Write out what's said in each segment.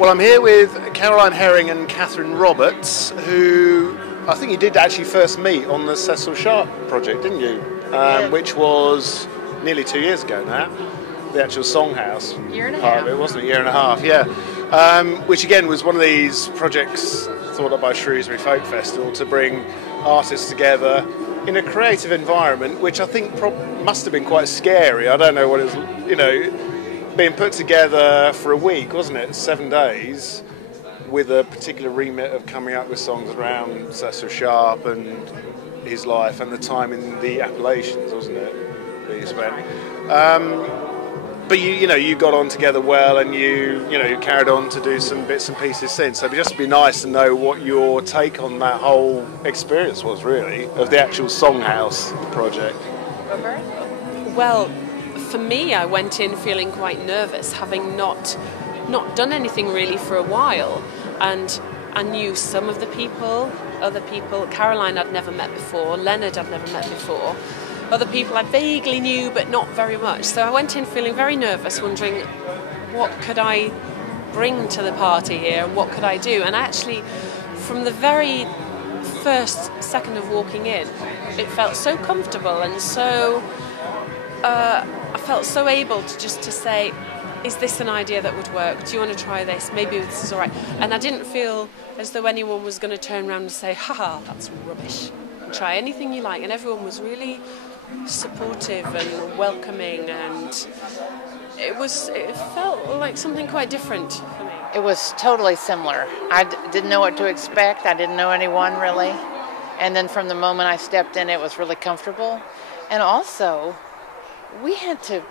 Well, I'm here with Caroline Herring and Kathryn Roberts, who I think you did actually first meet on the Cecil Sharp project, didn't you? Which was nearly 2 years ago now. The actual Songhouse part of it, wasn't it? A year and a half, yeah. Which again was one of these projects thought up by Shrewsbury Folk Festival to bring artists together in a creative environment, which I think must have been quite scary. I don't know what it was, being put together for a week, wasn't it? 7 days, with a particular remit of coming up with songs around Cecil Sharp and his life and the time in the Appalachians, wasn't it, that you spent? But you got on together well, and you carried on to do some bits and pieces since. So it'd just be nice to know what your take on that whole experience was, really, of the actual Songhouse project. Well, for me, I went in feeling quite nervous, having not done anything really for a while, and I knew some of the people, other people. Caroline I'd never met before, Leonard I'd never met before. Other people I vaguely knew, but not very much. So I went in feeling very nervous, wondering what could I bring to the party here, and what could I do? And actually, from the very first second of walking in, it felt so comfortable and so I felt so able to say, is this an idea that would work? Do you want to try this? Maybe this is all right. And I didn't feel as though anyone was going to turn around and say, haha, that's rubbish. Try anything you like. And everyone was really supportive and welcoming, and it felt like something quite different for me. It was totally similar. I didn't know what to expect. I didn't know anyone really. And then from the moment I stepped in, it was really comfortable. And also, we had to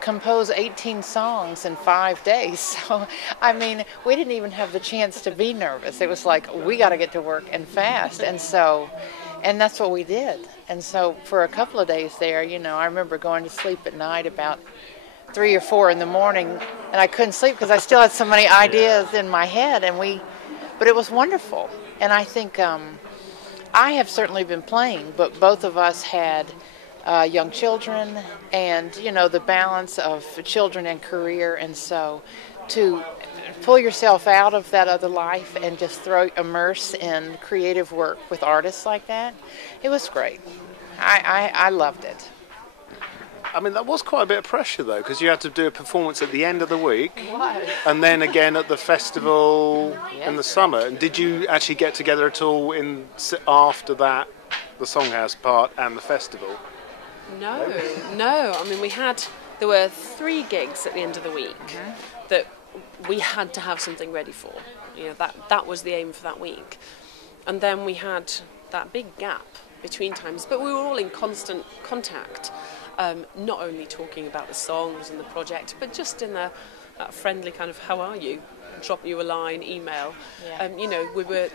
compose 18 songs in 5 days. So, I mean, we didn't even have the chance to be nervous. It was like, we got to get to work and fast. And that's what we did. And so for a couple of days there, I remember going to sleep at night about 3 or 4 in the morning, and I couldn't sleep because I still had so many ideas in my head. But it was wonderful. And I think I have certainly been playing, but both of us had young children, and the balance of children and career, and so to pull yourself out of that other life and just immerse in creative work with artists like that, it was great. I loved it. I mean, that was quite a bit of pressure, though, because you had to do a performance at the end of the week, What? and then again at the festival Yes. in the summer. And did you actually get together at all after that, the Songhouse part and the festival? No. I mean, there were 3 gigs at the end of the week that we had to have something ready for. That was the aim for that week. And then we had that big gap between times, but we were all in constant contact, not only talking about the songs and the project, but just in that friendly kind of, how are you? Drop you a line, email. Yeah. We were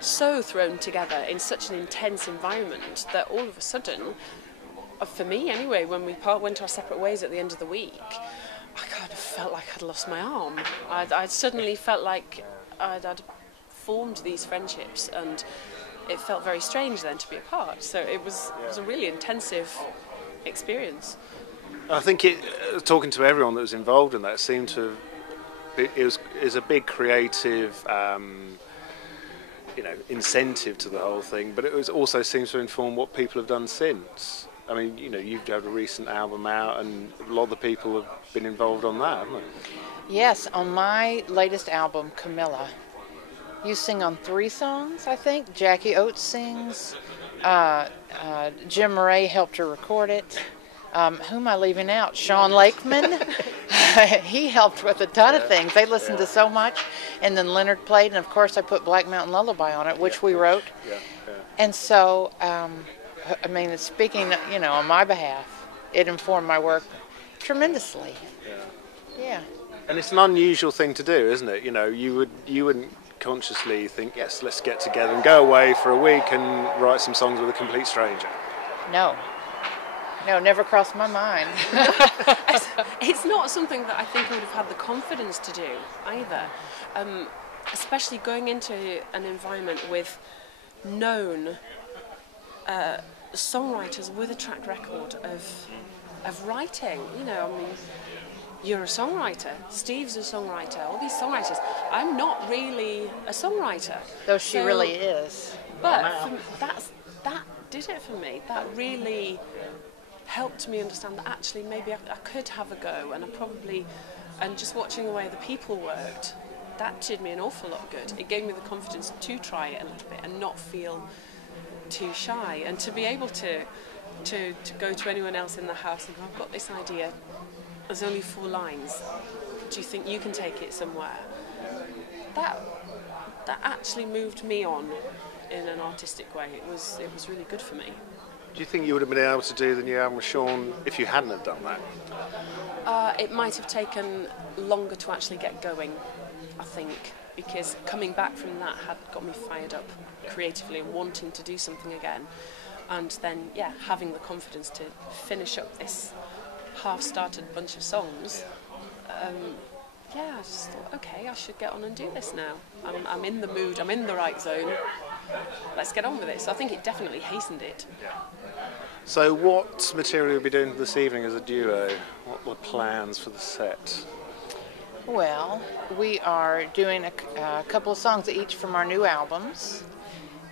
so thrown together in such an intense environment that all of a sudden, for me anyway, when we went our separate ways at the end of the week, I kind of felt like I'd lost my arm. I suddenly felt like I'd formed these friendships, and it felt very strange then to be apart. So it was a really intensive experience. I think talking to everyone that was involved in that seemed to it was a big creative incentive to the whole thing, but it also seems to inform what people have done since. I mean, you've had a recent album out, and a lot of the people have been involved on that, haven't they? Yes, on my latest album, Camilla, you sing on 3 songs, I think. Jackie Oates sings. Jim Murray helped her record it. Who am I leaving out? Sean Lakeman. He helped with a ton of things. They listened to so much. And then Leonard played, and of course I put Black Mountain Lullaby on it, which we wrote. Yeah. And so, I mean, speaking, on my behalf, it informed my work tremendously. Yeah. And it's an unusual thing to do, isn't it? You wouldn't consciously think, yes, let's get together and go away for a week and write some songs with a complete stranger. No, never crossed my mind. It's not something that I think I would have had the confidence to do either, especially going into an environment with known songwriters with a track record of writing. I mean, you're a songwriter, Steve's a songwriter, all these songwriters. I'm not really a songwriter. Though she really is. But that did it for me. That really helped me understand that actually maybe I could have a go, and just watching the way the people worked, that did me an awful lot good. It gave me the confidence to try it a little bit and not feel too shy, and to be able to go to anyone else in the house and go, I've got this idea, there's only 4 lines, do you think you can take it somewhere? That actually moved me on in an artistic way. It was really good for me. Do you think you would have been able to do the new album with Sean if you hadn't have done that? It might have taken longer to actually get going, I think, because coming back from that had got me fired up creatively and wanting to do something again. And then, having the confidence to finish up this half-started bunch of songs, I just thought, okay, I should get on and do this now. I'm in the mood, I'm in the right zone. Let's get on with it. So I think it definitely hastened it. So what material will you be doing this evening as a duo? What are the plans for the set? Well, we are doing a couple of songs each from our new albums,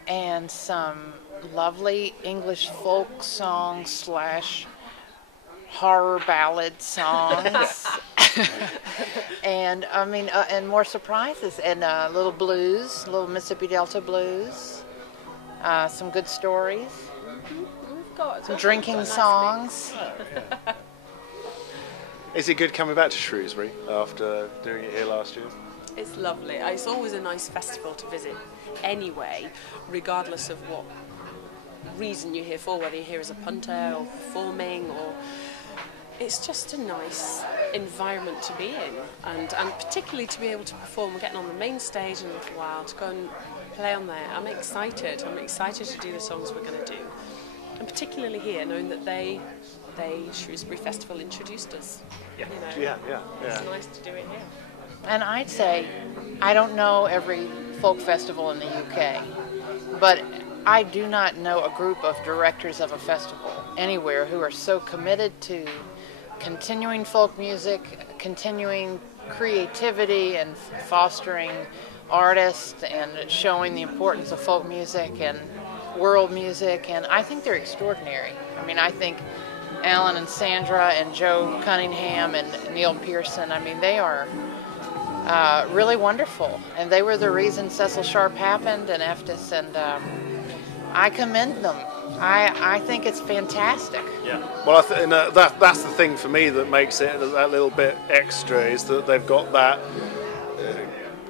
and some lovely English folk songs / horror ballad songs. And and more surprises, and little blues, little Mississippi Delta blues, some good stories, We've got some drinking nice songs. Is it good coming back to Shrewsbury after doing it here last year? It's lovely. It's always a nice festival to visit anyway, regardless of what reason you're here for, whether you're here as a punter or performing, or it's just a nice environment to be in, and particularly to be able to perform. We're getting on the main stage in a little while to go and play on there. I'm excited to do the songs we're going to do, and particularly here, knowing that they Shrewsbury Festival introduced us. Yeah. You know, Yeah. It's nice to do it here. And I'd say, I don't know every folk festival in the UK, but I do not know a group of directors of a festival anywhere who are so committed to continuing folk music, continuing creativity, and fostering artists, and showing the importance of folk music and world music. And I think they're extraordinary. I mean, I think Alan and Sandra and Joe Cunningham and Neil Pearson, they are really wonderful. And they were the reason Cecil Sharp happened and EFTIS, and I commend them. I think it's fantastic. Yeah. Well, that's the thing for me that makes it that little bit extra, is that they've got that.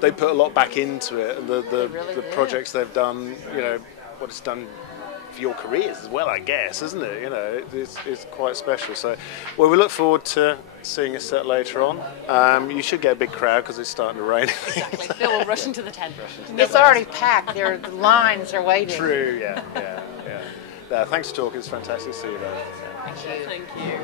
They put a lot back into it, and the projects they've done. What it's done for your careers as well, I guess, isn't it? It's quite special. So, well, we look forward to seeing a set later on. You should get a big crowd because it's starting to rain. Exactly. They'll all rush into the tent. It's already packed. The lines are waiting. True. Yeah. Thanks for talking. It's fantastic to see you both. Thank you. Thank you.